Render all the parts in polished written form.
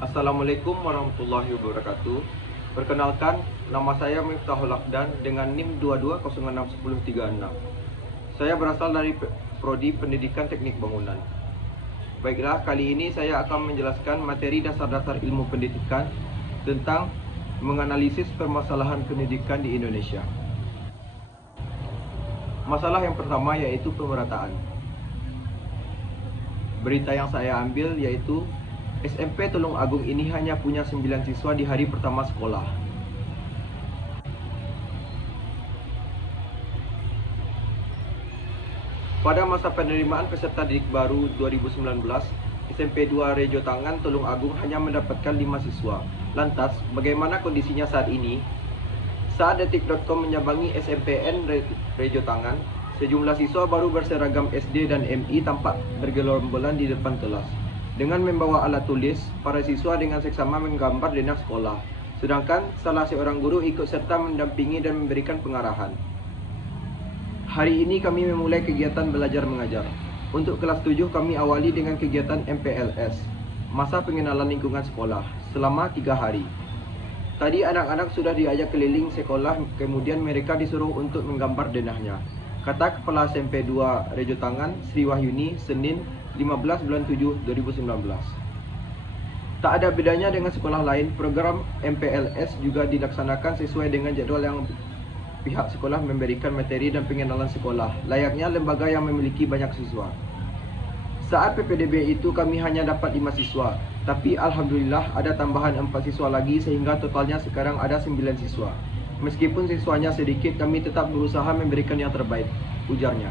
Assalamualaikum warahmatullahi wabarakatuh. Perkenalkan, nama saya Miftahul Akdan dengan NIM 22061036. Saya berasal dari Prodi Pendidikan Teknik Bangunan. Baiklah, kali ini saya akan menjelaskan materi dasar-dasar ilmu pendidikan tentang menganalisis permasalahan pendidikan di Indonesia. Masalah yang pertama yaitu pemerataan. Berita yang saya ambil yaitu SMP Tulung Agung ini hanya punya 9 siswa di hari pertama sekolah. Pada masa penerimaan peserta didik baru 2019, SMP 2 Rejo Tangan Tulung Agung hanya mendapatkan 5 siswa. Lantas, bagaimana kondisinya saat ini? Saat detik.com menyambangi SMPN Rejo Tangan, sejumlah siswa baru berseragam SD dan MI tampak bergelombolan di depan kelas. Dengan membawa alat tulis, para siswa dengan seksama menggambar denah sekolah. Sedangkan salah seorang guru ikut serta mendampingi dan memberikan pengarahan. Hari ini kami memulai kegiatan belajar mengajar. Untuk kelas 7 kami awali dengan kegiatan MPLS, masa pengenalan lingkungan sekolah, selama 3 hari. Tadi anak-anak sudah diajak keliling sekolah, kemudian mereka disuruh untuk menggambar denahnya. Kata Kepala SMP 2 Rejo Tangan, Sri Wahyuni, Senin 15 bulan 7 2019. Tak ada bedanya dengan sekolah lain, program MPLS juga dilaksanakan sesuai dengan jadwal yang pihak sekolah memberikan materi dan pengenalan sekolah, layaknya lembaga yang memiliki banyak siswa. Saat PPDB itu kami hanya dapat 5 siswa, tapi Alhamdulillah ada tambahan 4 siswa lagi sehingga totalnya sekarang ada 9 siswa. Meskipun siswanya sedikit, kami tetap berusaha memberikan yang terbaik, ujarnya.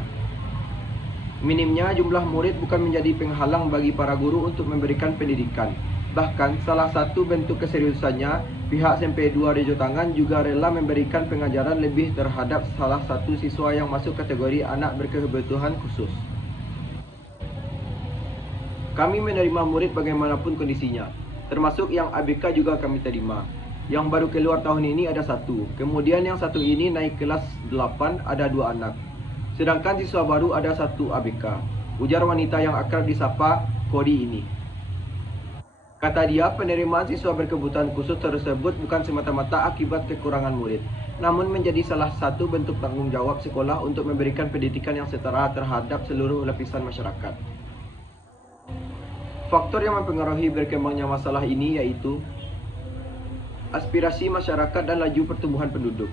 Minimnya jumlah murid bukan menjadi penghalang bagi para guru untuk memberikan pendidikan. Bahkan salah satu bentuk keseriusannya, pihak SMP 2 Rejo Tangan juga rela memberikan pengajaran lebih terhadap salah satu siswa yang masuk kategori anak berkebutuhan khusus. Kami menerima murid bagaimanapun kondisinya, termasuk yang ABK juga kami terima. Yang baru keluar tahun ini ada 1, kemudian yang 1 ini naik kelas 8 ada 2 anak. Sedangkan siswa baru ada 1 ABK, ujar wanita yang akrab disapa Kodi ini. Kata dia, penerimaan siswa berkebutuhan khusus tersebut bukan semata-mata akibat kekurangan murid, namun menjadi salah satu bentuk tanggung jawab sekolah untuk memberikan pendidikan yang setara terhadap seluruh lapisan masyarakat. Faktor yang mempengaruhi berkembangnya masalah ini yaitu aspirasi masyarakat dan laju pertumbuhan penduduk.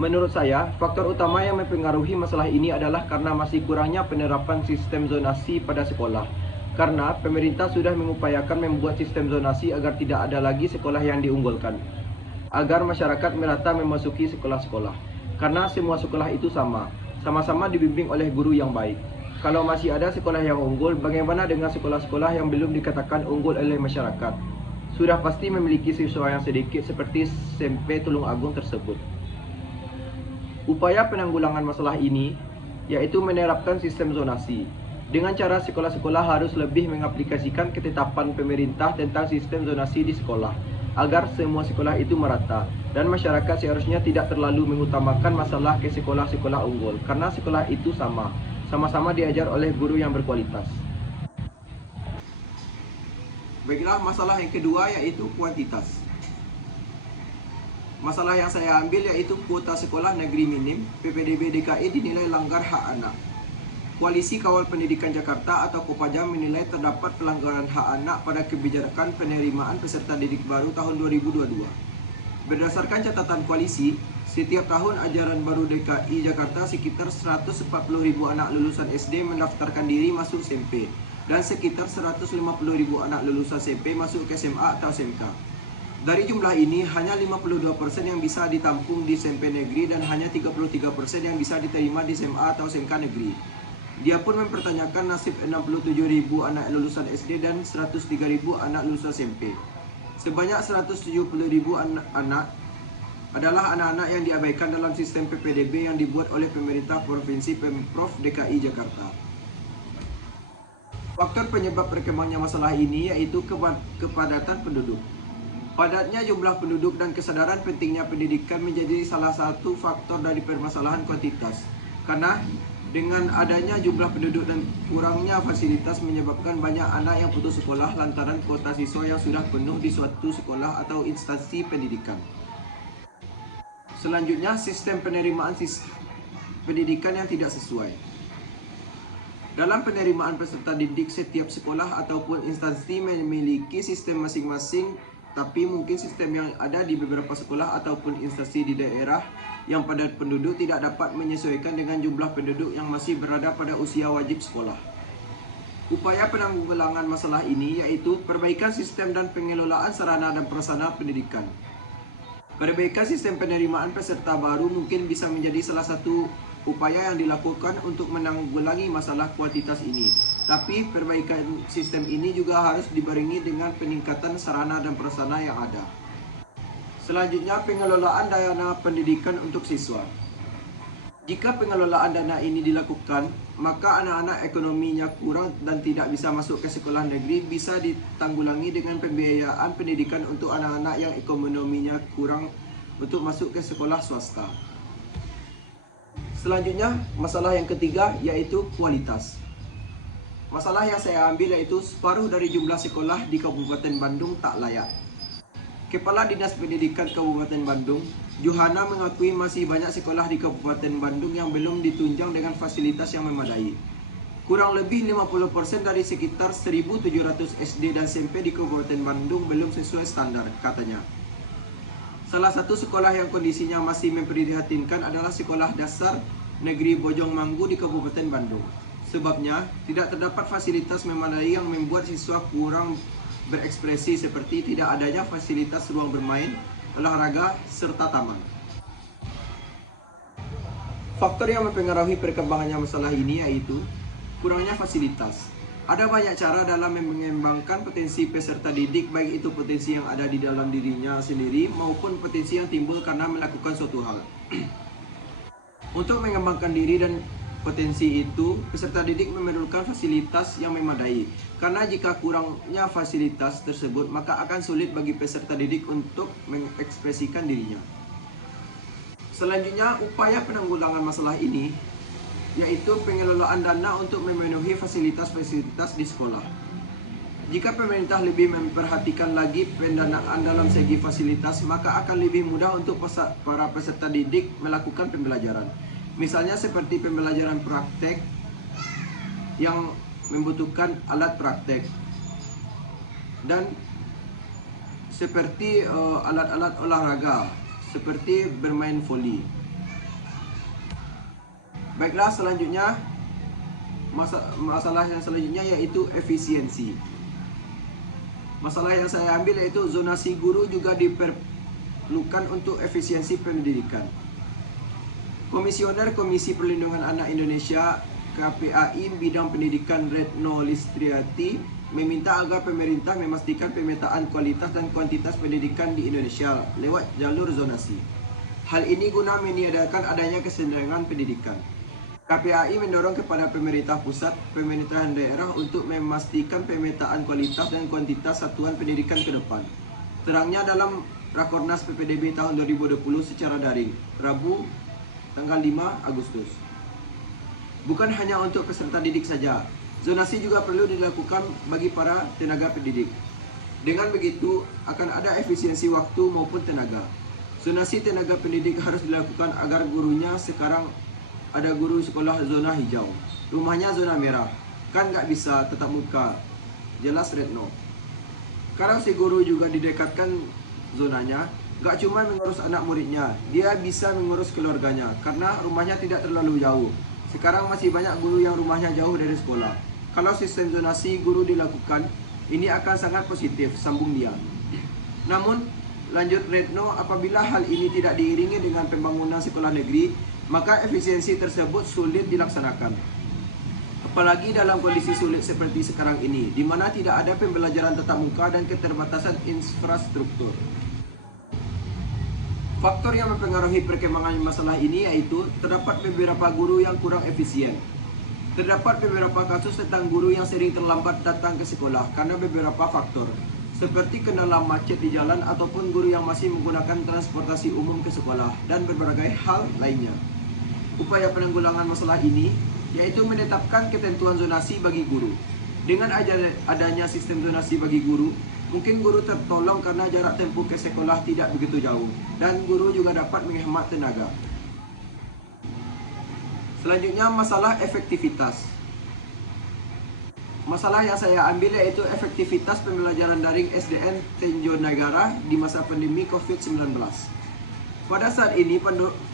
Menurut saya, faktor utama yang mempengaruhi masalah ini adalah karena masih kurangnya penerapan sistem zonasi pada sekolah. Karena pemerintah sudah mengupayakan membuat sistem zonasi agar tidak ada lagi sekolah yang diunggulkan, agar masyarakat merata memasuki sekolah-sekolah. Karena semua sekolah itu sama-sama dibimbing oleh guru yang baik. Kalau masih ada sekolah yang unggul, bagaimana dengan sekolah-sekolah yang belum dikatakan unggul oleh masyarakat? Sudah pasti memiliki siswa yang sedikit seperti SMP Tulung Agung tersebut. Upaya penanggulangan masalah ini yaitu menerapkan sistem zonasi. Dengan cara sekolah-sekolah harus lebih mengaplikasikan ketetapan pemerintah tentang sistem zonasi di sekolah, agar semua sekolah itu merata, dan masyarakat seharusnya tidak terlalu mengutamakan masalah ke sekolah-sekolah unggul, karena sekolah itu sama-sama diajar oleh guru yang berkualitas. Baiklah, masalah yang kedua yaitu kuantitas. Masalah yang saya ambil yaitu kuota sekolah negeri minim PPDB DKI dinilai langgar hak anak. Koalisi Kawal Pendidikan Jakarta atau Kopaja menilai terdapat pelanggaran hak anak pada kebijakan penerimaan peserta didik baru tahun 2022. Berdasarkan catatan koalisi, setiap tahun ajaran baru DKI Jakarta sekitar 140.000 anak lulusan SD mendaftarkan diri masuk SMP dan sekitar 150.000 anak lulusan SMP masuk ke SMA atau SMK. Dari jumlah ini, hanya 52% yang bisa ditampung di SMP negeri dan hanya 33% yang bisa diterima di SMA atau SMK negeri. Dia pun mempertanyakan nasib 67.000 anak lulusan SD dan 103.000 anak lulusan SMP. Sebanyak 170.000 anak adalah anak-anak yang diabaikan dalam sistem PPDB yang dibuat oleh pemerintah provinsi Pemprov DKI Jakarta. Faktor penyebab berkembangnya masalah ini yaitu kepadatan penduduk. Padatnya jumlah penduduk dan kesadaran pentingnya pendidikan menjadi salah satu faktor dari permasalahan kuantitas. Karena Dengan adanya jumlah penduduk dan kurangnya fasilitas menyebabkan banyak anak yang putus sekolah lantaran kuota siswa yang sudah penuh di suatu sekolah atau instansi pendidikan. Selanjutnya, sistem penerimaan pendidikan yang tidak sesuai. Dalam penerimaan peserta didik, setiap sekolah ataupun instansi memiliki sistem masing-masing, tapi mungkin sistem yang ada di beberapa sekolah ataupun instansi di daerah yang padat penduduk tidak dapat menyesuaikan dengan jumlah penduduk yang masih berada pada usia wajib sekolah. Upaya penanggulangan masalah ini yaitu perbaikan sistem dan pengelolaan sarana dan prasarana pendidikan. Perbaikan sistem penerimaan peserta baru mungkin bisa menjadi salah satu upaya yang dilakukan untuk menanggulangi masalah kuantitas ini. Tapi perbaikan sistem ini juga harus dibarengi dengan peningkatan sarana dan prasarana yang ada. Selanjutnya, pengelolaan dana pendidikan untuk siswa. Jika pengelolaan dana ini dilakukan, maka anak-anak ekonominya kurang dan tidak bisa masuk ke sekolah negeri bisa ditanggulangi dengan pembiayaan pendidikan untuk anak-anak yang ekonominya kurang untuk masuk ke sekolah swasta. Selanjutnya, masalah yang ketiga yaitu kualitas. Masalah yang saya ambil yaitu separuh dari jumlah sekolah di Kabupaten Bandung tak layak. Kepala Dinas Pendidikan Kabupaten Bandung, Johana, mengakui masih banyak sekolah di Kabupaten Bandung yang belum ditunjang dengan fasilitas yang memadai. Kurang lebih 50% dari sekitar 1.700 SD dan SMP di Kabupaten Bandung belum sesuai standar, katanya. Salah satu sekolah yang kondisinya masih memprihatinkan adalah Sekolah Dasar Negeri Bojong Manggu di Kabupaten Bandung. Sebabnya, tidak terdapat fasilitas memadai yang membuat siswa kurang berekspresi seperti tidak adanya fasilitas ruang bermain, olahraga, serta taman. Faktor yang mempengaruhi perkembangannya masalah ini yaitu kurangnya fasilitas. Ada banyak cara dalam mengembangkan potensi peserta didik, baik itu potensi yang ada di dalam dirinya sendiri maupun potensi yang timbul karena melakukan suatu hal. Untuk mengembangkan diri dan potensi itu, peserta didik memerlukan fasilitas yang memadai. Karena jika kurangnya fasilitas tersebut, maka akan sulit bagi peserta didik untuk mengekspresikan dirinya. Selanjutnya, upaya penanggulangan masalah ini yaitu pengelolaan dana untuk memenuhi fasilitas-fasilitas di sekolah. Jika pemerintah lebih memperhatikan lagi pendanaan dalam segi fasilitas, maka akan lebih mudah untuk para peserta didik melakukan pembelajaran. Misalnya seperti pembelajaran praktek yang membutuhkan alat praktek dan seperti alat-alat olahraga seperti bermain voli. Baiklah, selanjutnya masalah yang selanjutnya yaitu efisiensi. Masalah yang saya ambil yaitu zonasi guru juga diperlukan untuk efisiensi pendidikan. Komisioner Komisi Perlindungan Anak Indonesia KPAI bidang pendidikan Retno Listriati meminta agar pemerintah memastikan pemetaan kualitas dan kuantitas pendidikan di Indonesia lewat jalur zonasi. Hal ini guna meniadakan adanya kesenjangan pendidikan. KPAI mendorong kepada pemerintah pusat, pemerintahan daerah untuk memastikan pemetaan kualitas dan kuantitas satuan pendidikan ke depan. Terangnya dalam Rakornas PPDB tahun 2020 secara daring, Rabu tanggal 5 Agustus. Bukan hanya untuk peserta didik saja, zonasi juga perlu dilakukan bagi para tenaga pendidik. Dengan begitu, akan ada efisiensi waktu maupun tenaga. Zonasi tenaga pendidik harus dilakukan agar gurunya sekarang ada guru sekolah zona hijau, rumahnya zona merah. Kan nggak bisa tetap muka, jelas Retno. Sekarang si guru juga didekatkan zonanya, gak cuma mengurus anak muridnya, dia bisa mengurus keluarganya karena rumahnya tidak terlalu jauh. Sekarang masih banyak guru yang rumahnya jauh dari sekolah. Kalau sistem zonasi guru dilakukan, ini akan sangat positif, sambung dia. Namun, lanjut Retno, apabila hal ini tidak diiringi dengan pembangunan sekolah negeri, maka efisiensi tersebut sulit dilaksanakan. Apalagi dalam kondisi sulit seperti sekarang ini, di mana tidak ada pembelajaran tatap muka dan keterbatasan infrastruktur. Faktor yang mempengaruhi perkembangan masalah ini yaitu terdapat beberapa guru yang kurang efisien. Terdapat beberapa kasus tentang guru yang sering terlambat datang ke sekolah karena beberapa faktor, seperti kendala macet di jalan ataupun guru yang masih menggunakan transportasi umum ke sekolah dan berbagai hal lainnya. Upaya penanggulangan masalah ini yaitu menetapkan ketentuan zonasi bagi guru. Dengan adanya sistem zonasi bagi guru, mungkin guru tertolong karena jarak tempuh ke sekolah tidak begitu jauh, dan guru juga dapat menghemat tenaga. Selanjutnya, masalah efektivitas. Masalah yang saya ambil yaitu efektivitas pembelajaran daring SDN Tenjo Negara di masa pandemi COVID-19. Pada saat ini,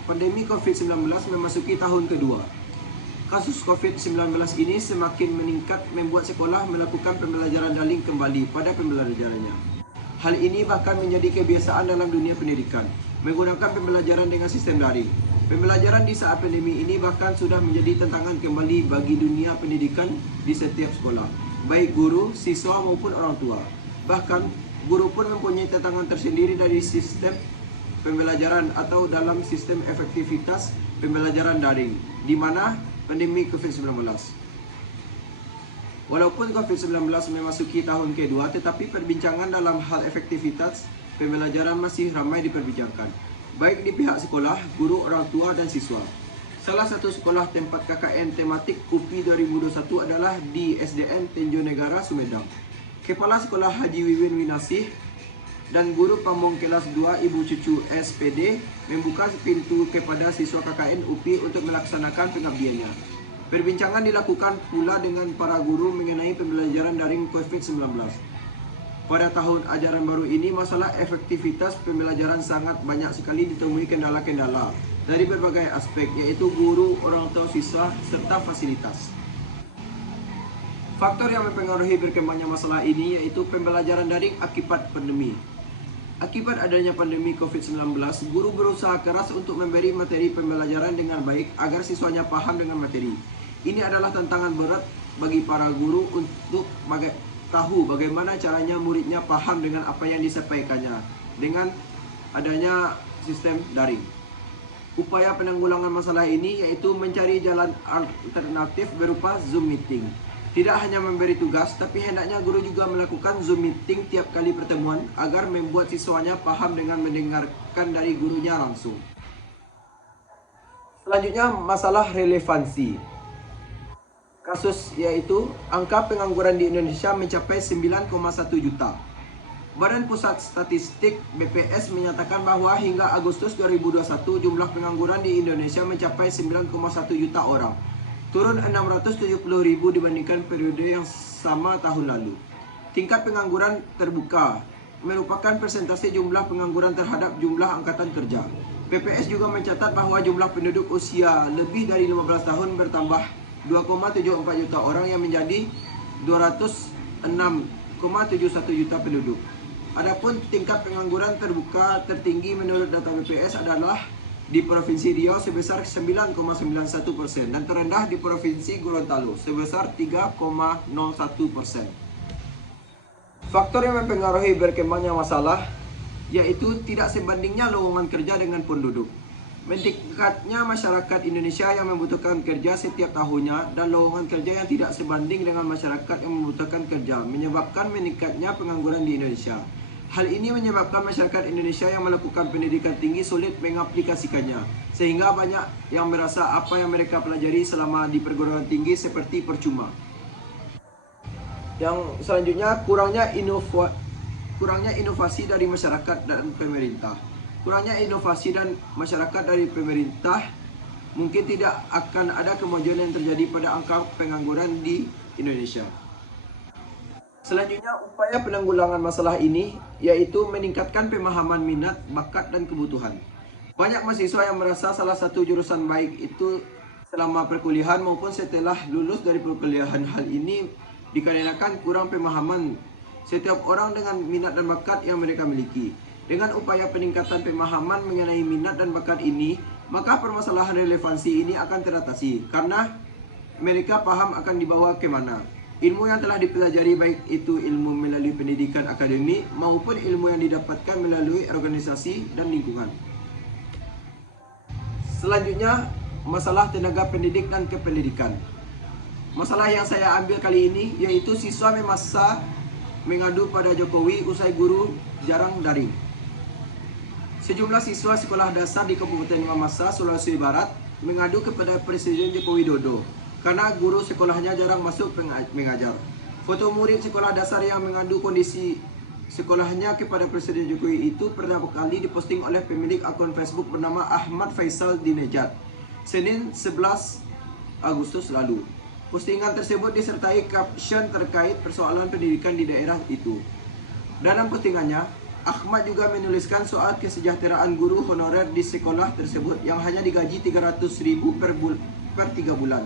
pandemi COVID-19 memasuki tahun kedua. Kasus COVID-19 ini semakin meningkat membuat sekolah melakukan pembelajaran daring kembali pada pembelajarannya. Hal ini bahkan menjadi kebiasaan dalam dunia pendidikan, menggunakan pembelajaran dengan sistem daring. Pembelajaran di saat pandemi ini bahkan sudah menjadi tantangan kembali bagi dunia pendidikan di setiap sekolah, baik guru, siswa maupun orang tua. Bahkan, guru pun mempunyai tantangan tersendiri dari sistem pembelajaran atau dalam sistem efektivitas pembelajaran daring, di mana pandemi COVID-19. Walaupun COVID-19 memasuki tahun kedua, tetapi perbincangan dalam hal efektivitas pembelajaran masih ramai diperbincangkan, baik di pihak sekolah, guru, orang tua, dan siswa. Salah satu sekolah tempat KKN tematik UPI 2021 adalah di SDN Tenjo Negara, Sumedang. Kepala Sekolah Haji Wiwin Winasih dan guru pamong kelas 2 Ibu Cucu SPD membuka pintu kepada siswa KKN UPI untuk melaksanakan pengabdiannya. Perbincangan dilakukan pula dengan para guru mengenai pembelajaran daring COVID-19. Pada tahun ajaran baru ini, masalah efektivitas pembelajaran sangat banyak sekali ditemui kendala-kendala dari berbagai aspek, yaitu guru, orang tua siswa, serta fasilitas. Faktor yang mempengaruhi berkembangnya masalah ini yaitu pembelajaran daring akibat pandemi. Akibat adanya pandemi COVID-19, guru berusaha keras untuk memberi materi pembelajaran dengan baik agar siswanya paham dengan materi. Ini adalah tantangan berat bagi para guru untuk tahu bagaimana caranya muridnya paham dengan apa yang disampaikannya dengan adanya sistem daring. Upaya penanggulangan masalah ini yaitu mencari jalan alternatif berupa Zoom meeting. Tidak hanya memberi tugas, tapi hendaknya guru juga melakukan Zoom meeting tiap kali pertemuan agar membuat siswanya paham dengan mendengarkan dari gurunya langsung. Selanjutnya, masalah relevansi. Kasus yaitu angka pengangguran di Indonesia mencapai 9,1 juta. Badan Pusat Statistik BPS menyatakan bahwa hingga Agustus 2021 jumlah pengangguran di Indonesia mencapai 9,1 juta orang, turun 670.000 dibandingkan periode yang sama tahun lalu. Tingkat pengangguran terbuka merupakan persentase jumlah pengangguran terhadap jumlah angkatan kerja. BPS juga mencatat bahwa jumlah penduduk usia lebih dari 15 tahun bertambah 2,74 juta orang yang menjadi 206,71 juta penduduk. Adapun tingkat pengangguran terbuka tertinggi menurut data BPS adalah di Provinsi Riau sebesar 9,91% dan terendah di Provinsi Gorontalo sebesar 3,01%. Faktor yang mempengaruhi berkembangnya masalah yaitu tidak sebandingnya lowongan kerja dengan penduduk. Meningkatnya masyarakat Indonesia yang membutuhkan kerja setiap tahunnya dan lowongan kerja yang tidak sebanding dengan masyarakat yang membutuhkan kerja menyebabkan meningkatnya pengangguran di Indonesia. Hal ini menyebabkan masyarakat Indonesia yang melakukan pendidikan tinggi sulit mengaplikasikannya, sehingga banyak yang merasa apa yang mereka pelajari selama di perguruan tinggi seperti percuma. Yang selanjutnya, kurangnya inovasi dari masyarakat dan pemerintah. Kurangnya inovasi dan masyarakat dari pemerintah mungkin tidak akan ada kemajuan yang terjadi pada angka pengangguran di Indonesia. Selanjutnya, upaya penanggulangan masalah ini yaitu meningkatkan pemahaman minat, bakat, dan kebutuhan. Banyak mahasiswa yang merasa salah satu jurusan baik itu selama perkuliahan maupun setelah lulus dari perkuliahan. Hal ini dikarenakan kurang pemahaman setiap orang dengan minat dan bakat yang mereka miliki. Dengan upaya peningkatan pemahaman mengenai minat dan bakat ini, maka permasalahan relevansi ini akan teratasi karena mereka paham akan dibawa ke mana. Ilmu yang telah dipelajari baik itu ilmu melalui pendidikan akademik maupun ilmu yang didapatkan melalui organisasi dan lingkungan. Selanjutnya, masalah tenaga pendidik dan kependidikan. Masalah yang saya ambil kali ini yaitu siswa memaksa mengadu pada Jokowi usai guru jarang daring. Sejumlah siswa sekolah dasar di Kabupaten Mamasa, Sulawesi Barat mengadu kepada Presiden Joko Widodo karena guru sekolahnya jarang masuk mengajar. Foto murid sekolah dasar yang mengandung kondisi sekolahnya kepada Presiden Jokowi itu pertama kali diposting oleh pemilik akun Facebook bernama Ahmad Faisal Dinejad, Senin 11 Agustus lalu. Postingan tersebut disertai caption terkait persoalan pendidikan di daerah itu. Dalam postingannya, Ahmad juga menuliskan soal kesejahteraan guru honorer di sekolah tersebut yang hanya digaji 300.000 per 3 bulan,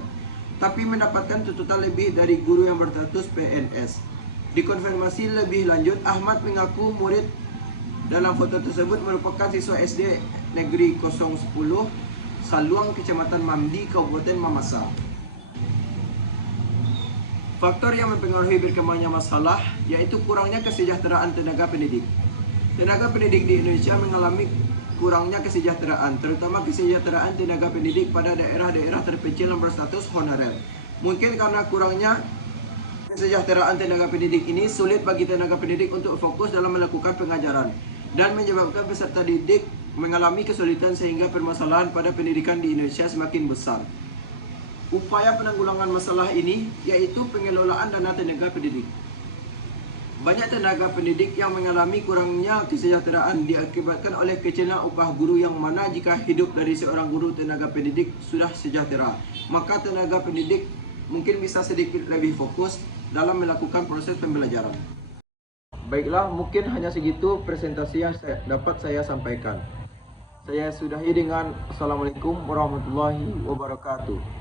tapi mendapatkan tuntutan lebih dari guru yang berstatus PNS. Dikonfirmasi lebih lanjut, Ahmad mengaku murid dalam foto tersebut merupakan siswa SD Negeri 010 Saluang, Kecamatan Mamdi, Kabupaten Mamasa. Faktor yang mempengaruhi berkembangnya masalah yaitu kurangnya kesejahteraan tenaga pendidik. Tenaga pendidik di Indonesia mengalami kurangnya kesejahteraan, terutama kesejahteraan tenaga pendidik pada daerah-daerah terpencil yang berstatus honorer. Mungkin karena kurangnya kesejahteraan tenaga pendidik ini, sulit bagi tenaga pendidik untuk fokus dalam melakukan pengajaran dan menyebabkan peserta didik mengalami kesulitan sehingga permasalahan pada pendidikan di Indonesia semakin besar. Upaya penanggulangan masalah ini yaitu pengelolaan dana tenaga pendidik. Banyak tenaga pendidik yang mengalami kurangnya kesejahteraan diakibatkan oleh kecilnya upah guru, yang mana jika hidup dari seorang guru tenaga pendidik sudah sejahtera, maka tenaga pendidik mungkin bisa sedikit lebih fokus dalam melakukan proses pembelajaran. Baiklah, mungkin hanya segitu presentasi yang dapat saya sampaikan. Saya sudahi dengan Assalamualaikum warahmatullahi wabarakatuh.